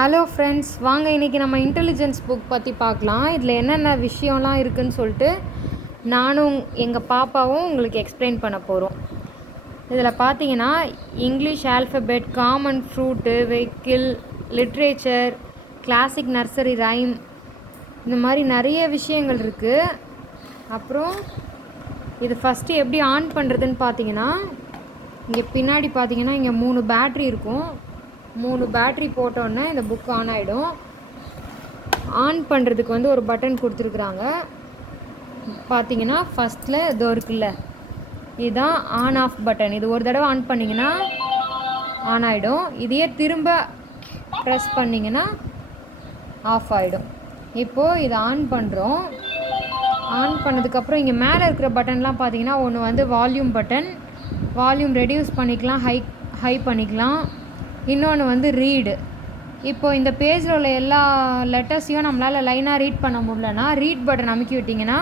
Hello friends, வாங்க இன்றைக்கி நம்ம இன்டெலிஜென்ஸ் புக் பற்றி பார்க்கலாம். இதில் என்னென்ன விஷயம்லாம் இருக்குதுன்னு சொல்லிட்டு நானும் எங்கள் பாப்பாவும் உங்களுக்கு எக்ஸ்பிளைன் பண்ண போகிறோம். இதில் பார்த்தீங்கன்னா English alphabet, common fruit, vehicle, literature, classic nursery rhyme, இந்த மாதிரி நிறைய விஷயங்கள் இருக்குது. அப்புறம் இது ஃபஸ்ட்டு எப்படி ஆன் பண்ணுறதுன்னு பார்த்தீங்கன்னா, இங்கே பின்னாடி பார்த்தீங்கன்னா இங்கே 3 பேட்ரி இருக்கும். 3 பேட்ரி போட்டோன்னே இந்த புக் ஆன் ஆகிடும். ஆன் பண்ணுறதுக்கு வந்து ஒரு பட்டன் கொடுத்துருக்குறாங்க. பார்த்தீங்கன்னா ஃபஸ்ட்டில் இதோ இருக்குல்ல, இதுதான் ஆன் ஆஃப் பட்டன். இது ஒரு தடவை ஆன் பண்ணிங்கன்னா ஆன் ஆகிடும். இதையே திரும்ப ப்ரெஸ் பண்ணிங்கன்னா ஆஃப் ஆகிடும். இப்போது இதை ஆன் பண்ணுறோம். ஆன் பண்ணதுக்கப்புறம் இங்கே மேலே இருக்கிற பட்டன்லாம் பார்த்தீங்கன்னா, ஒன்று வந்து வால்யூம் பட்டன், வால்யூம் ரெடியூஸ் பண்ணிக்கலாம், ஹை பண்ணிக்கலாம். இன்னொன்று வந்து ரீடு. இப்போ இந்த பேஜில் உள்ள எல்லா லெட்டர்ஸையும் நம்மளால் லைனாக ரீட் பண்ண முடியலன்னா ரீட் பட்டன் அமுக்கி விட்டிங்கன்னா,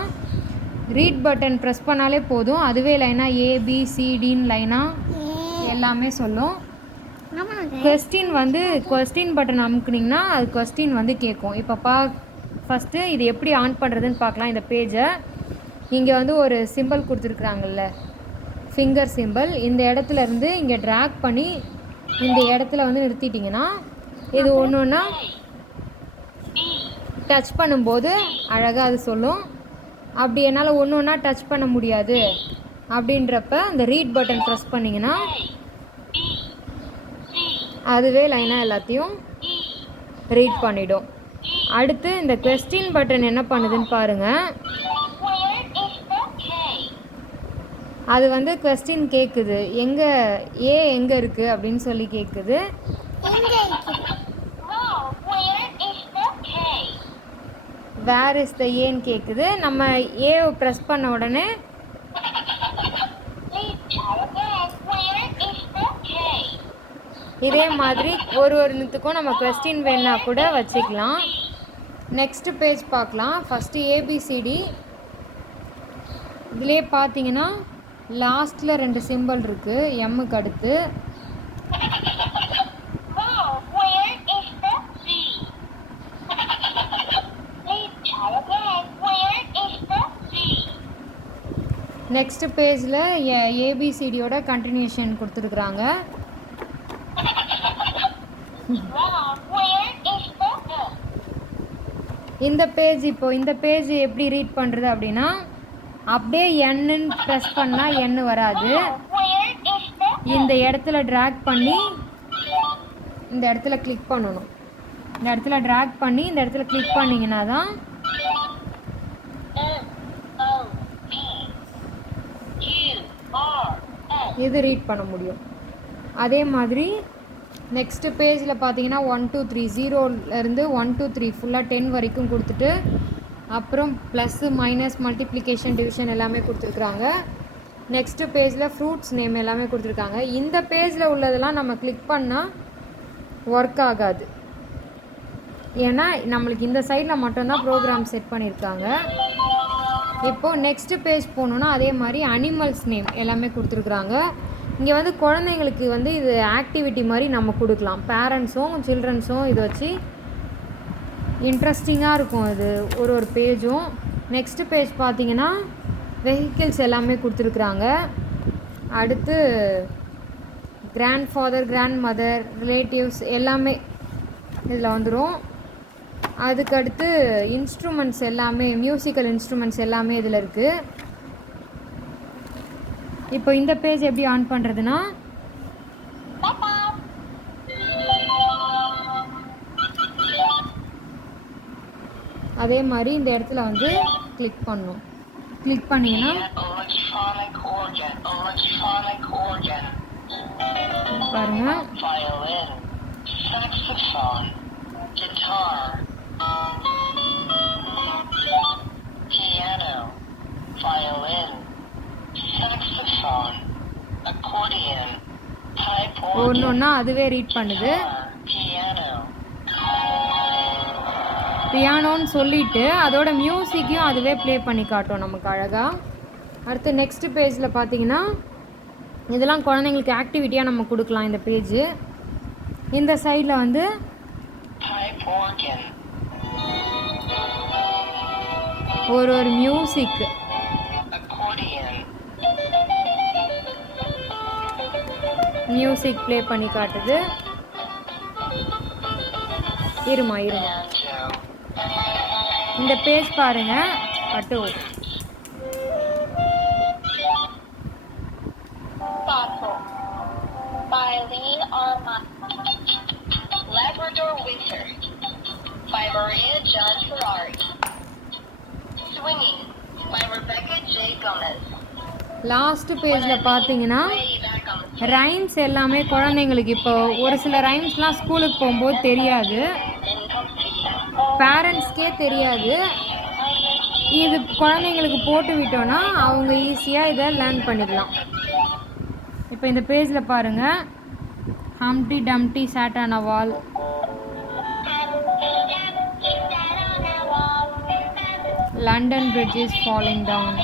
ரீட் பட்டன் ப்ரெஸ் பண்ணாலே போதும், அதுவே லைனாக ஏபிசிடின்னு லைனாக எல்லாமே சொல்லும். கொஸ்டின் பட்டன் அமுக்குனிங்கன்னா அது கொஸ்டின் வந்து கேட்கும். இப்போ ஃபஸ்ட்டு இது எப்படி ஆன் பண்ணுறதுன்னு பார்க்கலாம். இந்த பேஜை இங்கே வந்து ஒரு சிம்பிள் கொடுத்துருக்குறாங்கல்ல, ஃபிங்கர் சிம்பிள், இந்த இடத்துல இருந்து இங்கே ட்ராக் பண்ணி இந்த இடத்துல வந்து நிறுத்திட்டிங்கன்னா இது ஒன்று ஒன்றா டச் பண்ணும்போது அழகாக அது சொல்லும். அப்படி என்னால் ஒன்று ஒன்றா டச் பண்ண முடியாது அப்படின்றப்ப அந்த ரீட் பட்டன் ப்ரெஸ் பண்ணிங்கன்னா அதுவே லைனாக எல்லாத்தையும் ரீட் பண்ணிடும். அடுத்து இந்த கொஸ்டின் பட்டன் என்ன பண்ணுதுன்னு பாருங்கள். அது வந்து கொஸ்டின் கேட்குது, எங்கே இருக்குது அப்படின்னு சொல்லி கேட்குது. வேர் இஸ் த ஏன்னு கேட்குது. நம்ம ஏவை ப்ரெஸ் பண்ண உடனே இதே மாதிரி ஒரு நிமிஷத்துக்கும் நம்ம கொஸ்டின் வேணா கூட வச்சுக்கலாம். நெக்ஸ்ட் பேஜ் பார்க்கலாம். First A B C D. இதிலே பார்த்தீங்கன்னா லாஸ்ட்டில் 2 சிம்பிள் இருக்குது எம்முக்கு அடுத்து. நெக்ஸ்ட் பேஜில் ஏபிசிடியோட கண்டினியூஷன் கொடுத்துருக்குறாங்க. இந்த பேஜ் எப்படி ரீட் பண்ணுறது அப்படின்னா, அப்படியே என்னு ப்ரெஸ் பண்ணால் எண்ணு வராது. இந்த இடத்துல ட்ராக் பண்ணி இந்த இடத்துல கிளிக் பண்ணணும். இந்த இடத்துல ட்ராக் பண்ணி இந்த இடத்துல கிளிக் பண்ணிங்கன்னா தான் இது ரீட் பண்ண முடியும். அதே மாதிரி நெக்ஸ்ட்டு பேஜில் பார்த்தீங்கன்னா 1 2 3 0லேருந்து 1 2 3 ஃபுல்லாக 10 வரைக்கும் கொடுத்துட்டு அப்புறம் ப்ளஸ்ஸு மைனஸ் மல்டிப்ளிகேஷன் டிவிஷன் எல்லாமே கொடுத்துருக்குறாங்க. நெக்ஸ்ட்டு பேஜில் ஃப்ரூட்ஸ் நேம் எல்லாமே கொடுத்துருக்காங்க. இந்த பேஜில் உள்ளதெல்லாம் நம்ம கிளிக் பண்ணால் ஒர்க் ஆகாது. ஏன்னா நம்மளுக்கு இந்த சைடில் மட்டும்தான் ப்ரோக்ராம் செட் பண்ணியிருக்காங்க. இப்போது நெக்ஸ்ட்டு பேஜ் போகணுன்னா அதே மாதிரி அனிமல்ஸ் நேம் எல்லாமே கொடுத்துருக்குறாங்க. இங்கே வந்து குழந்தைங்களுக்கு வந்து இது ஆக்டிவிட்டி மாதிரி நம்ம கொடுக்கலாம். பேரண்ட்ஸும் சில்ட்ரன்ஸும் இதை வச்சு இன்ட்ரெஸ்டிங்காக இருக்கும் இது ஒரு பேஜும். நெக்ஸ்ட்டு பேஜ் பார்த்தீங்கன்னா வெஹிக்கிள்ஸ் எல்லாமே கொடுத்துருக்குறாங்க. அடுத்து grandfather, grandmother, relatives எல்லாமே இதில் வந்துடும். அதுக்கடுத்து இன்ஸ்ட்ருமெண்ட்ஸ் எல்லாமே, மியூசிக்கல் இன்ஸ்ட்ருமெண்ட்ஸ் எல்லாமே இதில் இருக்குது. இப்போ இந்த பேஜ் எப்படி ஆன் பண்ணுறதுன்னா, அதே மாதிரி இந்த இடத்துல வந்து கிளிக் பண்ணணும். கிளிக் பண்ணிங்கன்னா பாருங்க, ஒன்று ஒன்றா அதுவே ரீட் பண்ணுது. பியானோன்னு சொல்லிவிட்டு அதோட மியூசிக்கையும் அதுவே ப்ளே பண்ணி காட்டும் நமக்கு அழகாக. அடுத்து நெக்ஸ்ட் பேஜில் பார்த்தீங்கன்னா இதெல்லாம் குழந்தைங்களுக்கு ஆக்டிவிட்டியாக நம்ம கொடுக்கலாம். இந்த பேஜு இந்த சைடில் வந்து pipe organ. ஒரு மியூசிக். Accordion. மியூசிக் ப்ளே பண்ணி காட்டுது. இருமா. Banjo. இந்த பேஜ் பாருங்க. Atto. Fossil. By Lean Armand. Labrador Winter. By Maria John Ferrari. Swinging. By Rebecca J. Gomez. Last பேஜில் பார்த்தீங்கன்னா ரைம்ஸ் எல்லாமே குழந்தைங்களுக்கு இப்போ ஒரு சில ரைம்ஸ்லாம் ஸ்கூலுக்கு போகும்போது தெரியாது, பேரண்ட்ஸ்க்கே தெரியாது. இது குழந்தைங்களுக்கு போட்டு விட்டோன்னா அவங்க ஈஸியாக இதை லேர்ன் பண்ணிக்கலாம். இப்போ இந்த பேஜில் பாருங்கள், Humpty Dumpty sat on a wall, London Bridge is falling down,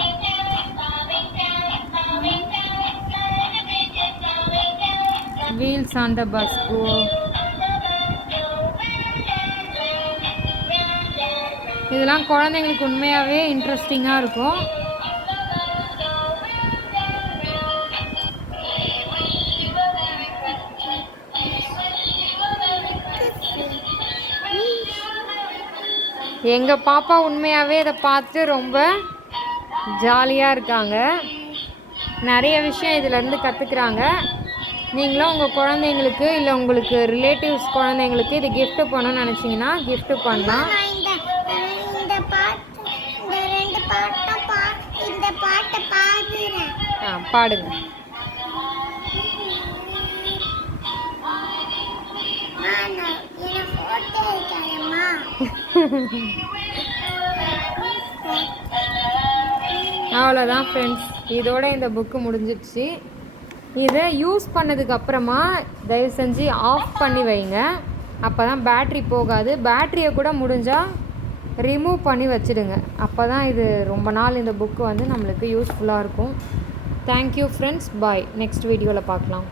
wheels on the bus go, இதெல்லாம் குழந்தைங்களுக்கு உண்மையாகவே இன்ட்ரெஸ்டிங்காக இருக்கும். எங்கள் பாப்பா உண்மையாகவே இதை பார்த்து ரொம்ப ஜாலியாக இருக்காங்க. நிறைய விஷயம் இதிலேருந்து கற்றுக்குறாங்க. நீங்களும் உங்கள் குழந்தைங்களுக்கு இல்லை உங்களுக்கு ரிலேட்டிவ்ஸ் குழந்தைங்களுக்கு இது கிஃப்ட் பண்ணணும்னு நினச்சிங்கன்னா கிஃப்ட் பண்ணலாம். பாடுங்க. அவ்வளோதான் ஃப்ரெண்ட்ஸ், இதோட இந்த புக்கு முடிஞ்சிடுச்சு. இதை யூஸ் பண்ணதுக்கப்புறமா தயவு செஞ்சு ஆஃப் பண்ணி வைங்க, அப்போ தான் பேட்ரி போகாது. பேட்ரியை கூட முடிஞ்சால் ரிமூவ் பண்ணி வச்சுடுங்க, அப்போ தான் இது ரொம்ப நாள் இந்த புக்கு வந்து நம்மளுக்கு யூஸ்ஃபுல்லாக இருக்கும். தேங்க்யூ ஃப்ரெண்ட்ஸ், பாய். நெக்ஸ்ட் வீடியோவில் பார்க்கலாம்.